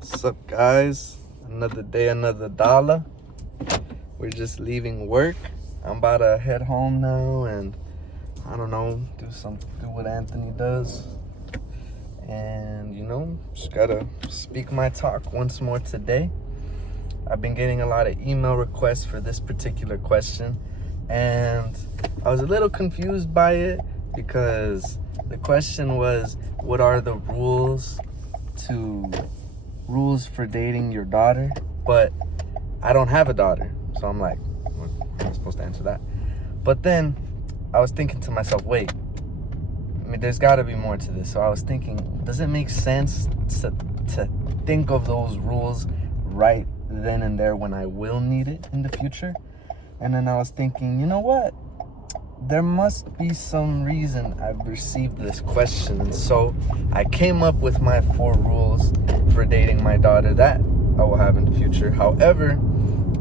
What's up, guys? Another day, another dollar. We're just leaving work. I'm about to head home now and I don't know, do what Anthony does. And just gotta speak my talk once more today. I've been getting a lot of email requests for this particular question, and I was a little confused by it because the question was, what are the rules for dating your daughter? But I don't have a daughter, so I'm like, what am I supposed to answer that? But then I was thinking to myself, wait, there's got to be more to this. So I was thinking, does it make sense to think of those rules right then and there when I will need it in the future? And then I was thinking, you know what? There must be some reason I've received this question. And so I came up with my 4 rules for dating my daughter that I will have in the future. However,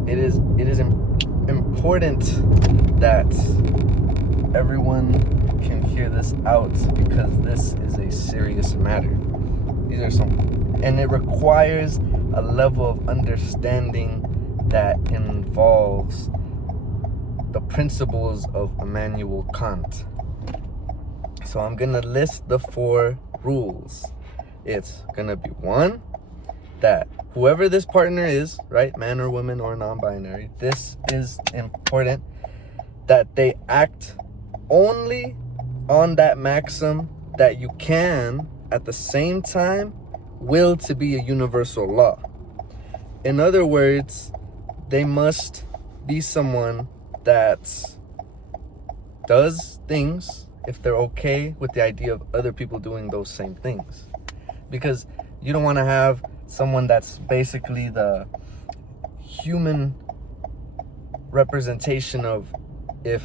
it is important that everyone can hear this out because this is a serious matter. These are and it requires a level of understanding that involves the principles of Immanuel Kant. So I'm gonna list the 4 rules. It's gonna be 1, that whoever this partner is, right, man or woman or non-binary, this is important that they act only on that maxim that you can at the same time will to be a universal law. In other words, they must be someone that does things if they're okay with the idea of other people doing those same things. Because you don't want to have someone that's basically the human representation of if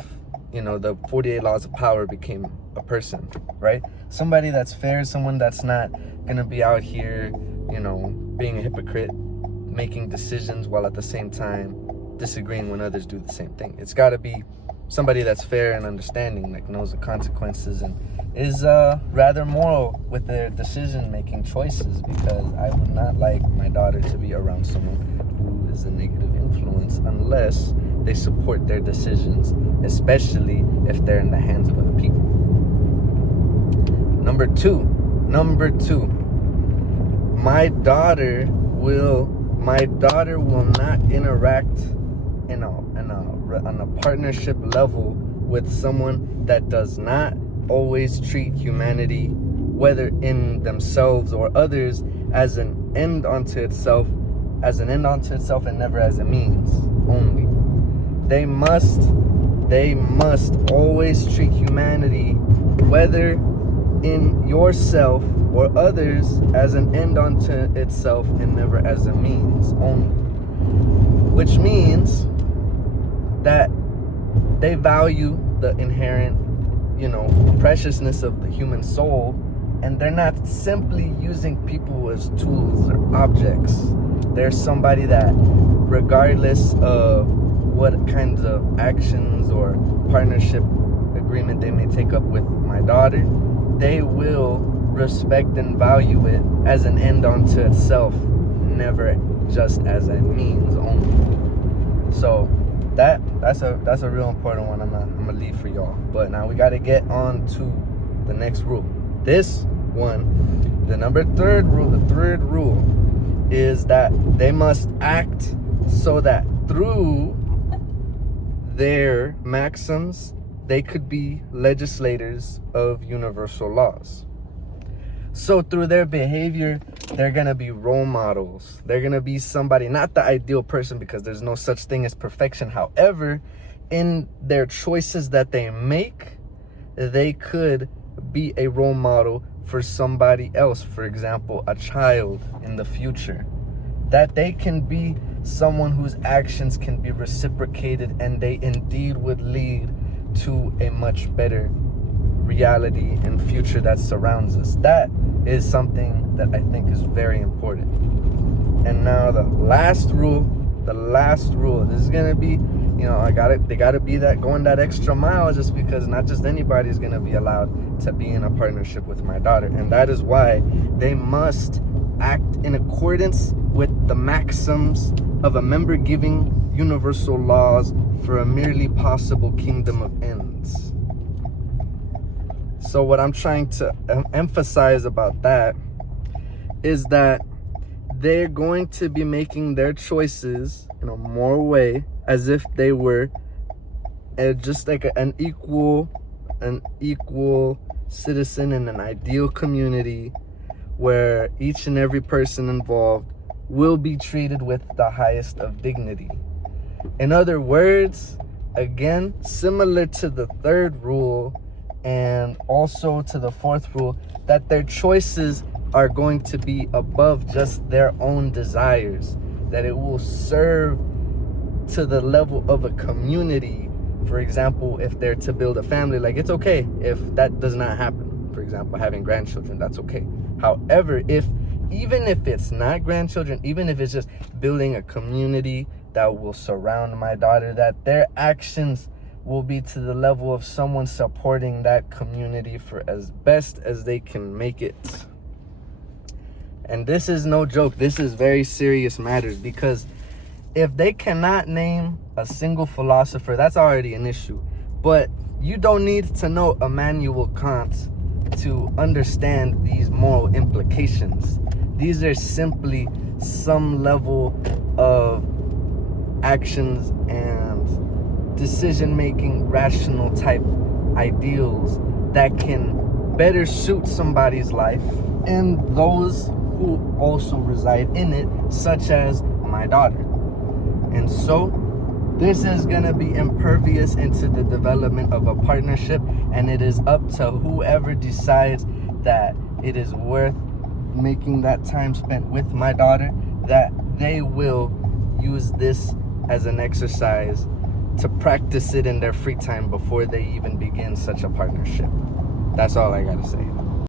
the 48 laws of power became a person, right? Somebody that's fair, someone that's not gonna be out here being a hypocrite, making decisions while at the same time disagreeing when others do the same thing. It's got to be somebody that's fair and understanding, like knows the consequences and is rather moral with their decision-making choices, because I would not like my daughter to be around someone who is a negative influence unless they support their decisions, especially if they're in the hands of other people. Number two, my daughter will not interact on a partnership level with someone that does not always treat humanity, whether in themselves or others, as an end unto itself, and never as a means only. They must always treat humanity, whether in yourself or others, as an end unto itself and never as a means only. Which means that they value the inherent, preciousness of the human soul, and they're not simply using people as tools or objects. They're somebody that, regardless of what kinds of actions or partnership agreement they may take up with my daughter, they will respect and value it as an end unto itself, never just as a means only. So that's a real important one. I'm gonna leave for y'all. But now we got to get on to the next rule. This one, the third rule is that they must act so that through their maxims they could be legislators of universal laws. So through their behavior, they're going to be role models. They're going to be somebody, not the ideal person, because there's no such thing as perfection. However, in their choices that they make, they could be a role model for somebody else. For example, a child in the future. That they can be someone whose actions can be reciprocated, and they indeed would lead to a much better reality and future that surrounds us. That is something that I think is very important. And now the last rule, this is gonna be, they gotta be that going that extra mile, just because not just anybody is gonna be allowed to be in a partnership with my daughter. And that is why they must act in accordance with the maxims of a member giving universal laws for a merely possible kingdom of ends. So what I'm trying to emphasize about that is that they're going to be making their choices in a moral way as if they were just like an equal citizen in an ideal community where each and every person involved will be treated with the highest of dignity. In other words, again, similar to the third rule and also to the fourth rule, that their choices are going to be above just their own desires, that it will serve to the level of a community. For example, if they're to build a family, like, it's okay if that does not happen. For example, having grandchildren, that's okay. However, even if it's not grandchildren, even if it's just building a community that will surround my daughter, that their actions will be to the level of someone supporting that community for as best as they can make it. And this is no joke. This is very serious matters, because if they cannot name a single philosopher, that's already an issue. But you don't need to know Immanuel Kant to understand these moral implications. These are simply some level of actions and decision-making, rational type ideals that can better suit somebody's life and those who also reside in it, such as my daughter. And so this is going to be impervious into the development of a partnership, and it is up to whoever decides that it is worth making that time spent with my daughter, that they will use this as an exercise to practice it in their free time before they even begin such a partnership. That's all I got to say.